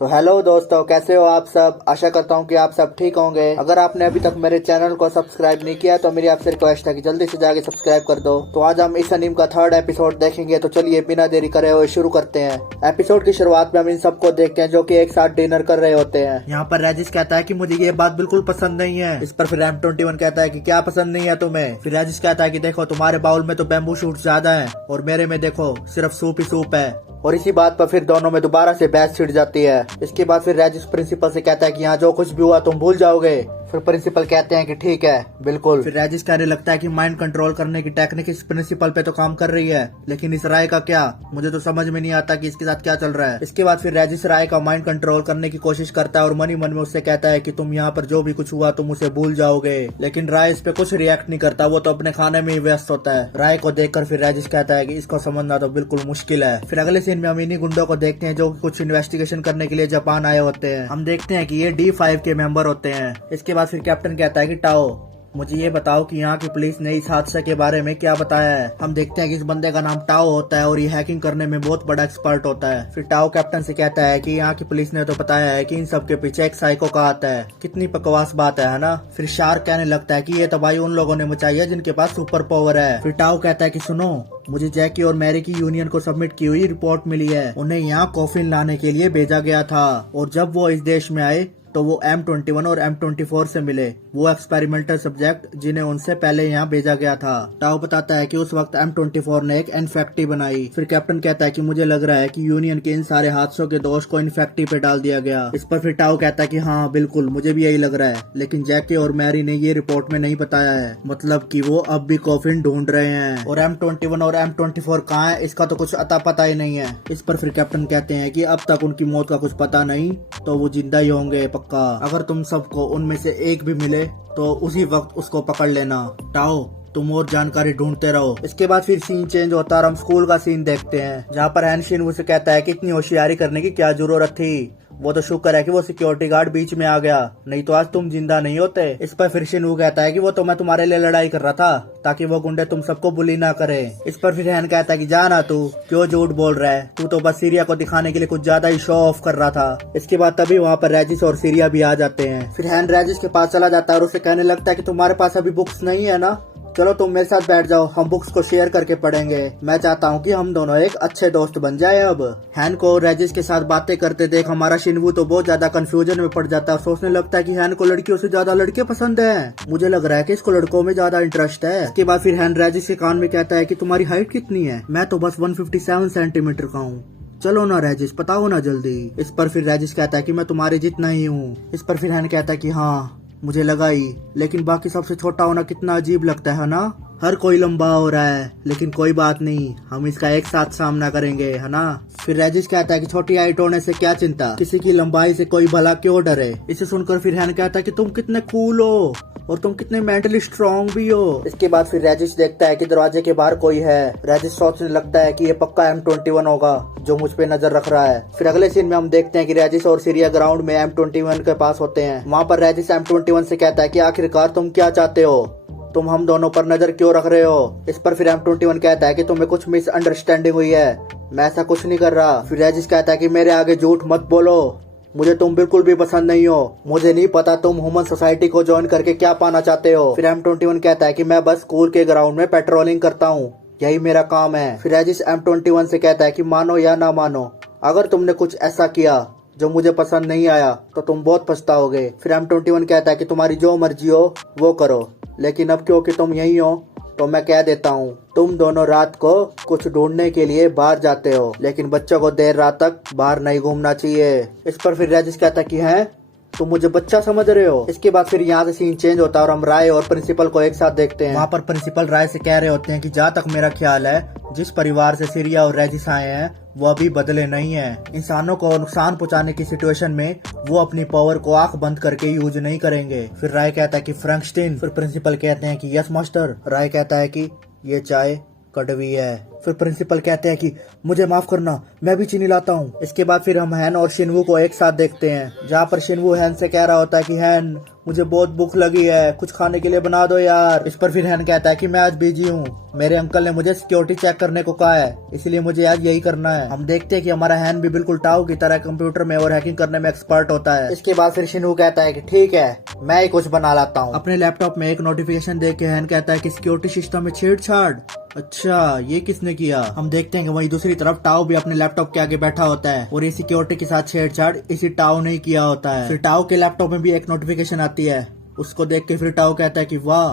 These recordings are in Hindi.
तो हेलो दोस्तों, कैसे हो आप सब। आशा करता हूँ कि आप सब ठीक होंगे। अगर आपने अभी तक मेरे चैनल को सब्सक्राइब नहीं किया तो मेरी आपसे रिक्वेस्ट है कि जल्दी से जाके सब्सक्राइब कर दो। तो आज हम इस अनीम का थर्ड एपिसोड देखेंगे। तो चलिए बिना देरी करे हुए शुरू करते हैं। एपिसोड की शुरुआत में हम इन सबको देखते हैं जो कि एक साथ डिनर कर रहे होते हैं। यहाँ पर राजेश कहता है कि मुझे ये बात बिल्कुल पसंद नहीं है। इस पर फिर M21 कहता है कि क्या पसंद नहीं है तुम्हें। फिर राजेश कहता है कि देखो, तुम्हारे बाउल में तो बैम्बू शूट ज्यादा है और मेरे में देखो सिर्फ सूप ही सूप है। और इसी बात पर फिर दोनों में दोबारा से बहस छिड़ जाती है। इसके बाद फिर राजेश प्रिंसिपल से कहता है कि यहाँ जो कुछ भी हुआ तुम भूल जाओगे। फिर प्रिंसिपल कहते हैं कि ठीक है, बिल्कुल। फिर राजेश कहने लगता है कि माइंड कंट्रोल करने की टेक्निक इस प्रिंसिपल पे तो काम कर रही है, लेकिन इस राय का क्या, मुझे तो समझ में नहीं आता कि इसके साथ क्या चल रहा है। इसके बाद फिर राजेश राय का माइंड कंट्रोल करने की कोशिश करता है और मन ही मन में उससे कहता है कि तुम यहाँ पर जो भी कुछ हुआ तुम उसे भूल जाओगे। लेकिन राय इस पे कुछ रिएक्ट नहीं करता, वो तो अपने खाने में ही व्यस्त होता है। राय को देखकर फिर राजेश कहता है कि इसको समझना तो बिल्कुल मुश्किल है। फिर अगले सीन में हम इन्हीं गुंडों को देखते हैं जो कुछ इन्वेस्टिगेशन करने के लिए जापान आए होते हैं। हम देखते हैं कि ये D5 के मेंबर होते हैं। इसके बाद फिर कैप्टन कहता है कि टाओ, मुझे ये बताओ कि यहाँ की पुलिस ने इस हादसे के बारे में क्या बताया है। हम देखते हैं कि इस बंदे का नाम टाओ होता है और ये हैकिंग करने में बहुत बड़ा एक्सपर्ट होता है। फिर टाओ कैप्टन से कहता है कि यहाँ की पुलिस ने तो बताया है कि इन सब के पीछे एक साइको का आता है। कितनी बकवास बात है ना। फिर शार्क कहने लगता है कि ये तबाही उन लोगों ने मचाई है जिनके पास सुपर पावर है। फिर टाओ कहता है कि सुनो, मुझे जैकी और मैरी की यूनियन को सबमिट की हुई रिपोर्ट मिली है। उन्हें यहाँ कॉफिन लाने के लिए भेजा गया था और जब वो इस देश में आए तो वो M21 और M24 से मिले, वो एक्सपेरिमेंटल सब्जेक्ट जिन्हें उनसे पहले यहाँ भेजा गया था। टाओ बताता है कि उस वक्त M24 ने एक इन्फेक्टी बनाई। फिर कैप्टन कहता है कि मुझे लग रहा है कि यूनियन के इन सारे हादसों के दोष को इन्फेक्टी पे डाल दिया गया। इस पर फिर टाओ कहता है कि हाँ बिल्कुल, मुझे भी यही लग रहा है, लेकिन जैकी और मैरी ने ये रिपोर्ट में नहीं बताया है, मतलब कि वो अब भी कॉफिन ढूंढ रहे हैं। और M21 और M24 कहाँ है इसका तो कुछ अता पता ही नहीं है। इस पर फिर कैप्टन कहते हैं कि अब तक उनकी मौत का कुछ पता नहीं, तो वो जिंदा ही होंगे पक्का। अगर तुम सबको उनमें से एक भी मिले तो उसी वक्त उसको पकड़ लेना। टाओ, तुम और जानकारी ढूंढते रहो। इसके बाद फिर सीन चेंज होता है और हम स्कूल का सीन देखते हैं, जहाँ पर हैनशिन उसे कहता है कि इतनी होशियारी करने की क्या जरूरत थी। वो तो शुक्र है कि वो सिक्योरिटी गार्ड बीच में आ गया, नहीं तो आज तुम जिंदा नहीं होते। इस पर फिर शिनवू कहता है कि वो तो मैं तुम्हारे लिए लड़ाई कर रहा था ताकि वो गुंडे तुम सबको बुली ना करे। इस पर फिर हैन कहता है कि जाना, तू क्यों झूठ बोल रहा है, तू तो बस सीरिया को दिखाने के लिए कुछ ज्यादा ही शो ऑफ कर रहा था। इसके बाद तभी वहाँ पर राजेश और सीरिया भी आ जाते हैं। फिर हैन राजेश के पास चला जाता है और उसे कहने लगता है कि तुम्हारे पास अभी बुक्स नहीं है ना, चलो तुम मेरे साथ बैठ जाओ, हम बुक्स को शेयर करके पढ़ेंगे। मैं चाहता हूँ कि हम दोनों एक अच्छे दोस्त बन जाए। अब हैन को राजेश के साथ बातें करते देख हमारा शिनवू तो बहुत ज्यादा कंफ्यूजन में पड़ जाता है, सोचने लगता है कि हैन को लड़कियों से ज्यादा लड़के पसंद हैं। मुझे लग रहा है कि इसको लड़कों में ज्यादा इंटरेस्ट है। इसके बाद फिर हैन राजेश के कान में कहता है कि तुम्हारी हाइट कितनी है। मैं तो बस 157 सेंटीमीटर का हूँ, चलो ना राजेश, बताओ ना जल्दी। इस पर फिर राजेश कहता है कि मैं तुम्हारे जितना ही हूँ। इस पर फिर हैन कहता है कि हाँ मुझे लगा ही, लेकिन बाकी सबसे छोटा होना कितना अजीब लगता है ना। हर कोई लंबा हो रहा है, लेकिन कोई बात नहीं, हम इसका एक साथ सामना करेंगे, है ना। फिर राजेश कहता है कि छोटी हाइट होने से क्या चिंता, किसी की लंबाई से कोई भला क्यों डरे। इसे सुनकर फिर हैन कहता है कि तुम कितने कूल हो और तुम कितने मेंटली स्ट्रांग भी हो। इसके बाद फिर राजेश देखता है कि दरवाजे के बाहर कोई है। राजेश सोचने लगता है कि ये पक्का M21 होगा जो मुझ पे नजर रख रहा है। फिर अगले सीन में हम देखते हैं कि राजेश और सीरिया ग्राउंड में M21 के पास होते हैं। वहाँ पर राजेश M21 से कहता है कि आखिरकार तुम क्या चाहते हो, तुम हम दोनों पर नजर क्यों रख रहे हो। इस पर फिर M21 कहता है कि तुम्हें कुछ मिसअंडरस्टैंडिंग हुई है, मैं ऐसा कुछ नहीं कर रहा। फिर राजेश कहता है कि मेरे आगे झूठ मत बोलो, मुझे तुम बिल्कुल भी पसंद नहीं हो, मुझे नहीं पता तुम ह्यूमन सोसाइटी को ज्वाइन करके क्या पाना चाहते हो। फिर M21 कहता है कि मैं बस स्कूल के ग्राउंड में पेट्रोलिंग करता हूँ, यही मेरा काम है। फिर राजेश M21 से कहता है कि मानो या ना मानो, अगर तुमने कुछ ऐसा किया जो मुझे पसंद नहीं आया तो तुम बहुत पछताओगे। फिर M21 कहता है कि तुम्हारी जो मर्जी हो वो करो, लेकिन अब क्योंकि तुम यही हो तो मैं कह देता हूँ, तुम दोनों रात को कुछ ढूंढने के लिए बाहर जाते हो, लेकिन बच्चों को देर रात तक बाहर नहीं घूमना चाहिए। इस पर फिर राजेश कहता है कि हैं तुम मुझे बच्चा समझ रहे हो। इसके बाद फिर यहाँ से सीन चेंज होता है और हम राय और प्रिंसिपल को एक साथ देखते हैं। वहाँ पर प्रिंसिपल राय से कह रहे होते हैं कि जहाँ तक मेरा ख्याल है, जिस परिवार से सीरिया और राजेश आए हैं वो अभी बदले नहीं है। इंसानों को नुकसान पहुंचाने की सिचुएशन में वो अपनी पावर को आंख बंद करके यूज नहीं करेंगे। फिर राय कहता है कि फ्रैंकस्टीन। फिर प्रिंसिपल कहते हैं कि यस मास्टर। राय कहता है कि ये चाय कड़वी है। फिर प्रिंसिपल कहते हैं कि मुझे माफ करना, मैं भी चीनी लाता हूँ। इसके बाद फिर हम हैन और शिनवू को एक साथ देखते हैं, जहाँ पर शिनवू हैन से कह रहा होता है कि हैन मुझे बहुत भूख लगी है, कुछ खाने के लिए बना दो यार। इस पर फिर हैन कहता है कि मैं आज बिजी हूँ, मेरे अंकल ने मुझे सिक्योरिटी चेक करने को कहा है, इसलिए मुझे आज यही करना है। हम देखते हैं कि हमारा हैन भी बिल्कुल टाओ की तरह कंप्यूटर में और हैकिंग करने में एक्सपर्ट होता है। इसके बाद फिर शिनवू कहता है कि ठीक है, मैं ही कुछ बना लाता हूँ। अपने लैपटॉप में एक नोटिफिकेशन देख के हैन कहता है कि सिक्योरिटी सिस्टम में छेड़छाड़, अच्छा ये किसने किया। हम देखते हैं कि वहीं दूसरी तरफ टाओ भी अपने लैपटॉप के आगे बैठा होता है और ये सिक्योरिटी के साथ छेड़छाड़ इसी टाओ ने ही किया होता है। फिर टाओ के लैपटॉप में भी एक नोटिफिकेशन आती है, उसको देख के फिर टाओ कहता है कि वाह,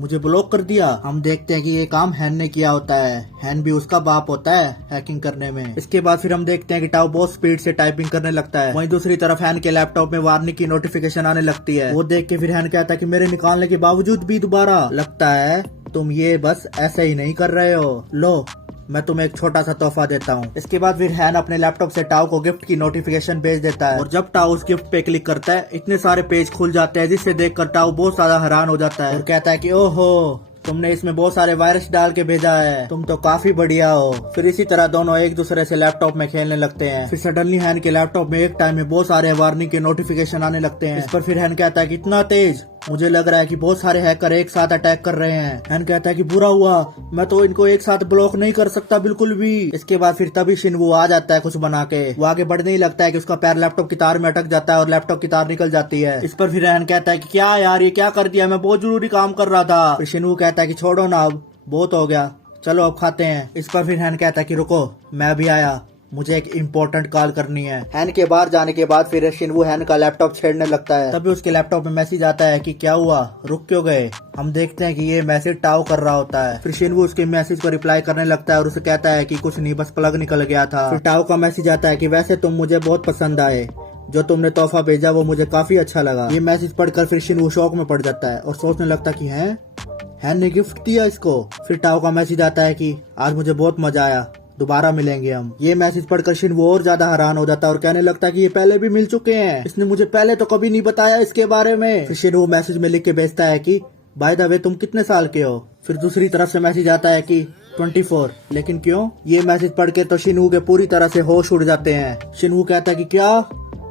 मुझे ब्लॉक कर दिया। हम देखते हैं कि ये काम हैन ने किया होता है, हैन भी उसका बाप होता है हैकिंग करने में। इसके बाद फिर हम देखते हैं कि टाओ बहुत स्पीड से टाइपिंग करने लगता है। वहीं दूसरी तरफ हैन के लैपटॉप में वार्निंग की नोटिफिकेशन आने लगती है। वो देख के फिर हैन कहता है कि मेरे निकालने के बावजूद भी दोबारा, लगता है तुम ये बस ऐसे ही नहीं कर रहे हो, लो मैं तुम्हें एक छोटा सा तोहफा देता हूँ। इसके बाद फिर हैन अपने लैपटॉप से टाओ को गिफ्ट की नोटिफिकेशन भेज देता है और जब टाओ उस गिफ्ट पे क्लिक करता है इतने सारे पेज खुल जाते हैं, जिससे देखकर टाओ बहुत ज्यादा हैरान हो जाता है और कहता है कि ओहो, तुमने इसमें बहुत सारे वायरस डाल के भेजा है, तुम तो काफी बढ़िया हो। फिर इसी तरह दोनों एक दूसरे से लैपटॉप में खेलने लगते हैं। फिर सडनली हैन के लैपटॉप में एक टाइम में बहुत सारे वार्निंग के नोटिफिकेशन आने लगते हैं। इस पर फिर हैन कहता है कि इतना तेज, मुझे लग रहा है कि बहुत सारे हैकर एक साथ अटैक कर रहे हैं। हैन कहता है कि बुरा हुआ, मैं तो इनको एक साथ ब्लॉक नहीं कर सकता बिल्कुल भी। इसके बाद फिर तभी शिनवू आ जाता है कुछ बना के। वो आगे बढ़ने ही लगता है कि उसका पैर लैपटॉप की तार में अटक जाता है और लैपटॉप की तार निकल जाती है। इस पर फिर हैन कहता है कि क्या यार, ये क्या कर दिया, मैं बहुत जरूरी काम कर रहा था। फिर शिनवू कहता है कि छोड़ो ना, अब बहुत हो गया, चलो अब खाते हैं। इस पर फिर हैन कहता है कि रुको, मैं भी आया, मुझे एक इम्पोर्टेंट कॉल करनी है। हैन के बाहर जाने के बाद फिर शिनवू हैन का लैपटॉप छेड़ने लगता है। तभी उसके लैपटॉप में मैसेज आता है कि क्या हुआ, रुक क्यों गए। हम देखते हैं कि ये मैसेज टाओ कर रहा होता है। फिर शिनवू उसके मैसेज को रिप्लाई करने लगता है और उसे कहता है कि कुछ नहीं, बस प्लग निकल गया था। फिर टाओ का मैसेज आता है कि वैसे तुम मुझे बहुत पसंद आए, जो तुमने तोहफा भेजा वो मुझे काफी अच्छा लगा। ये मैसेज पढ़कर फिर शिनवू शौक में पड़ जाता है और सोचने लगता कि हैन ने गिफ्ट दिया इसको। फिर टाओ का मैसेज आता है कि आज मुझे बहुत मजा आया, दोबारा मिलेंगे हम। ये मैसेज पढ़कर शिनवू और ज्यादा हैरान हो जाता है और कहने लगता है कि ये पहले भी मिल चुके हैं, इसने मुझे पहले तो कभी नहीं बताया इसके बारे में। फिर शिनवू मैसेज में लिख के भेजता है कि बाय द वे तुम कितने साल के हो। फिर दूसरी तरफ से मैसेज आता है कि 24, लेकिन क्यों। ये मैसेज पढ़ के तो शिनवू के पूरी तरह से होश उड़ जाते हैं। शिनवू कहता है कि क्या,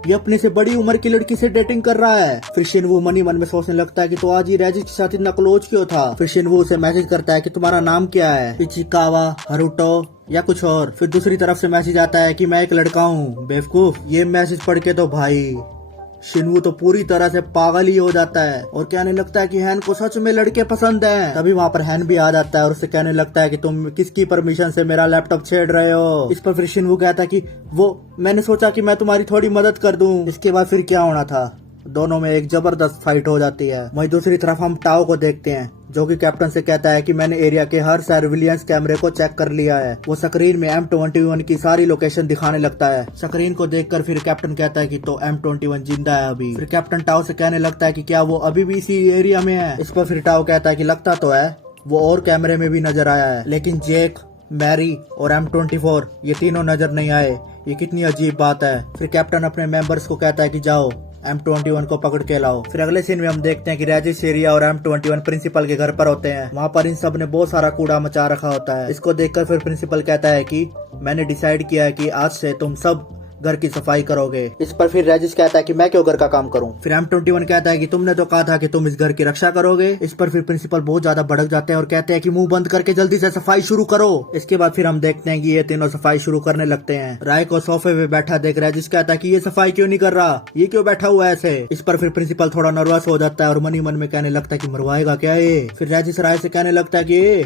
ये अपने से बड़ी उम्र की लड़की से डेटिंग कर रहा है। फिर शिनवू मन ही मन में सोचने लगता है कि तो आज ये रेजिस के साथ इतना क्लोज क्यों था। फिर शिनवू उसे मैसेज करता है कि तुम्हारा नाम क्या है, इचिकावा, हरुटो या कुछ और। फिर दूसरी तरफ से मैसेज आता है कि मैं एक लड़का हूँ, बेवकूफ। ये मैसेज पढ़ के तो भाई शिनवू तो पूरी तरह से पागल ही हो जाता है और कहने लगता है कि हैन को सच में लड़के पसंद हैं। तभी वहाँ पर हैन भी आ जाता है और उससे कहने लगता है कि तुम किसकी परमिशन से मेरा लैपटॉप छेड़ रहे हो। इस पर फिर शिनवू कहता है कि वो मैंने सोचा कि मैं तुम्हारी थोड़ी मदद कर दूं। इसके बाद फिर क्या होना था, दोनों में एक जबरदस्त फाइट हो जाती है। वहीं दूसरी तरफ हम टाओ को देखते हैं, जो कि कैप्टन से कहता है कि मैंने एरिया के हर सर्विलियंस कैमरे को चेक कर लिया है। वो स्क्रीन में M21 की सारी लोकेशन दिखाने लगता है। स्क्रीन को देखकर फिर कैप्टन कहता है कि तो M21 जिंदा है अभी। फिर कैप्टन टाओ से कहने लगता है कि क्या वो अभी भी इसी एरिया में है। इस पर फिर टाओ कहता है कि लगता तो है, वो और कैमरे में भी नजर आया है, लेकिन जेक, मैरी और M24 ये तीनों नजर नहीं आए, ये कितनी अजीब बात है। फिर कैप्टन अपने मेंबर्स को कहता है कि जाओ M21 को पकड़ के लाओ। फिर अगले सीन में हम देखते हैं कि रेजिस, एरिया और M21 प्रिंसिपल के घर पर होते हैं। वहाँ पर इन सब ने बहुत सारा कूड़ा मचा रखा होता है। इसको देखकर फिर प्रिंसिपल कहता है कि मैंने डिसाइड किया है कि आज से तुम सब घर की सफाई करोगे। इस पर फिर रेजिस कहता है कि मैं क्यों घर का काम करूं। फिर M21 कहता है कि तुमने तो कहा था कि तुम इस घर की रक्षा करोगे। इस पर फिर प्रिंसिपल बहुत ज्यादा भड़क जाते हैं और कहते हैं कि मुंह बंद करके जल्दी से सफाई शुरू करो। इसके बाद फिर हम देखते हैं कि ये तीनों सफाई शुरू करने लगते हैं। राय को सोफे पे बैठा देख रेजिस कहता है कि ये सफाई क्यों नहीं कर रहा, ये क्यों बैठा हुआ है ऐसे। इस पर फिर प्रिंसिपल थोड़ा नर्वस हो जाता है और मन ही मन में कहने लगता है कि मरवाएगा क्या ये। फिर रेजिस राय से कहने लगता है कि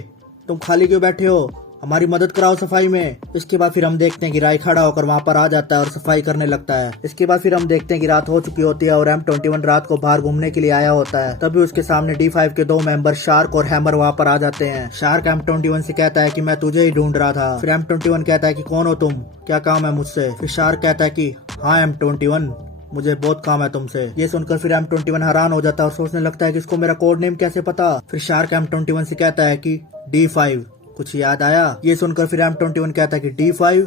तुम खाली क्यों बैठे हो, हमारी मदद कराओ सफाई में। इसके बाद फिर हम देखते हैं कि राय खड़ा होकर वहाँ पर आ जाता है और सफाई करने लगता है। इसके बाद फिर हम देखते हैं कि रात हो चुकी होती है और M21 रात को बाहर घूमने के लिए आया होता है। तभी उसके सामने D5 के दो मेंबर शार्क और हैमर वहाँ पर आ जाते हैं। शार्क M21 से कहता है कि मैं तुझे ही ढूंढ रहा था। फिर M21 कहता है कि कौन हो तुम, क्या काम है मुझसे। फिर शार्क कहता है कि हाँ M21, मुझे बहुत काम है तुमसे। ये सुनकर फिर M21 हैरान हो जाता है और सोचने लगता है कि इसको मेरा कोड नेम कैसे पता। फिर शार्क M21 से कहता है कि D5, कुछ याद आया। ये सुनकर फिर M21 कहता है कि D5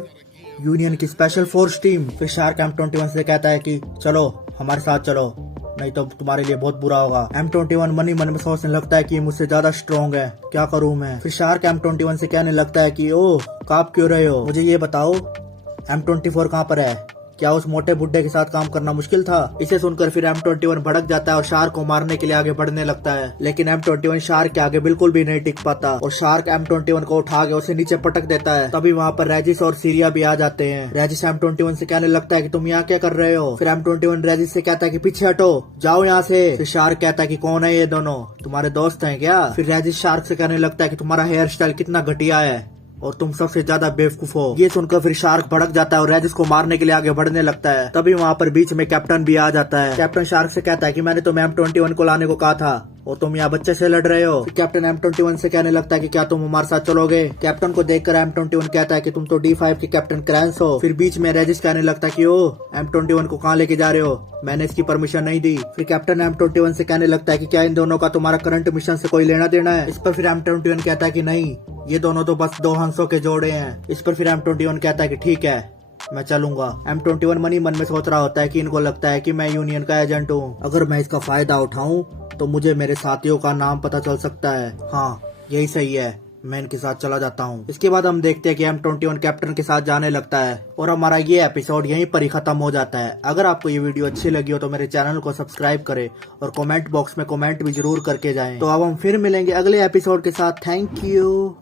यूनियन की स्पेशल फोर्स टीम। फिर शार्क M21 से कहता है कि चलो हमारे साथ चलो। नहीं तो तुम्हारे लिए बहुत बुरा होगा। M21 मन ही मन में सोचने लगता है कि मुझसे ज्यादा स्ट्रॉन्ग है, क्या करूँ मैं। फिर शार्क M21 से कहने लगता है कि ओह कांप क्यों रहे हो, मुझे ये बताओ M24 कहाँ पर है, क्या उस मोटे बुड्ढे के साथ काम करना मुश्किल था। इसे सुनकर फिर M21 भड़क जाता है और शार्क को मारने के लिए आगे बढ़ने लगता है, लेकिन M21 शार्क के आगे बिल्कुल भी नहीं टिक पाता और शार्क M21 को उठा के उसे नीचे पटक देता है। तभी वहाँ पर रेजिस और सीरिया भी आ जाते हैं। रेजिस M21 से कहने लगता है कि तुम यहाँ क्या कर रहे हो। फिर M21 रेजिस से कहता है कि पीछे हटो, जाओ यहाँ से। फिर शार्क कहता है कि कौन है ये दोनों, तुम्हारे दोस्त हैं क्या। फिर रेजिस शार्क से कहने लगता है कि तुम्हारा हेयर स्टाइल कितना घटिया है और तुम सबसे ज्यादा बेवकूफ हो। ये सुनकर फिर शार्क भड़क जाता है और रेजिस को मारने के लिए आगे बढ़ने लगता है। तभी वहाँ पर बीच में कैप्टन भी आ जाता है। कैप्टन शार्क से कहता है कि मैंने तुम्हें M21 को लाने को कहा था और तुम यहाँ बच्चे से लड़ रहे हो। कैप्टन M21 से कहने लगता है कि क्या तुम हमारे साथ चलोगे। कैप्टन को देखकर M21 कहता है कि तुम तो D5 के कैप्टन क्रैंस हो। फिर बीच में रेजिस कहने लगता है कि ओ M21 को कहाँ लेके जा रहे हो, मैंने इसकी परमिशन नहीं दी। फिर कैप्टन M21 से कहने लगता है कि क्या इन दोनों का तुम्हारा करंट मिशन से कोई लेना देना है। इस पर फिर M21 कहता है कि नहीं, ये दोनों तो बस दो हंसों के जोड़े हैं। इस पर फिर M21 कहता है कि ठीक है मैं चलूंगा। M21 मन ही मन में सोच रहा होता है कि इनको लगता है कि मैं यूनियन का एजेंट हूँ, अगर मैं इसका फायदा उठाऊं तो मुझे मेरे साथियों का नाम पता चल सकता है। हाँ यही सही है, मैं इनके साथ चला जाता हूँ। इसके बाद हम देखते हैं कि M21 कैप्टन के साथ जाने लगता है और हमारा ये एपिसोड यहीं पर ही खत्म हो जाता है। अगर आपको ये वीडियो अच्छी लगी हो तो मेरे चैनल को सब्सक्राइब करें और कमेंट बॉक्स में कमेंट भी जरूर करके जाएं। तो अब हम फिर मिलेंगे अगले एपिसोड के साथ। Thank you.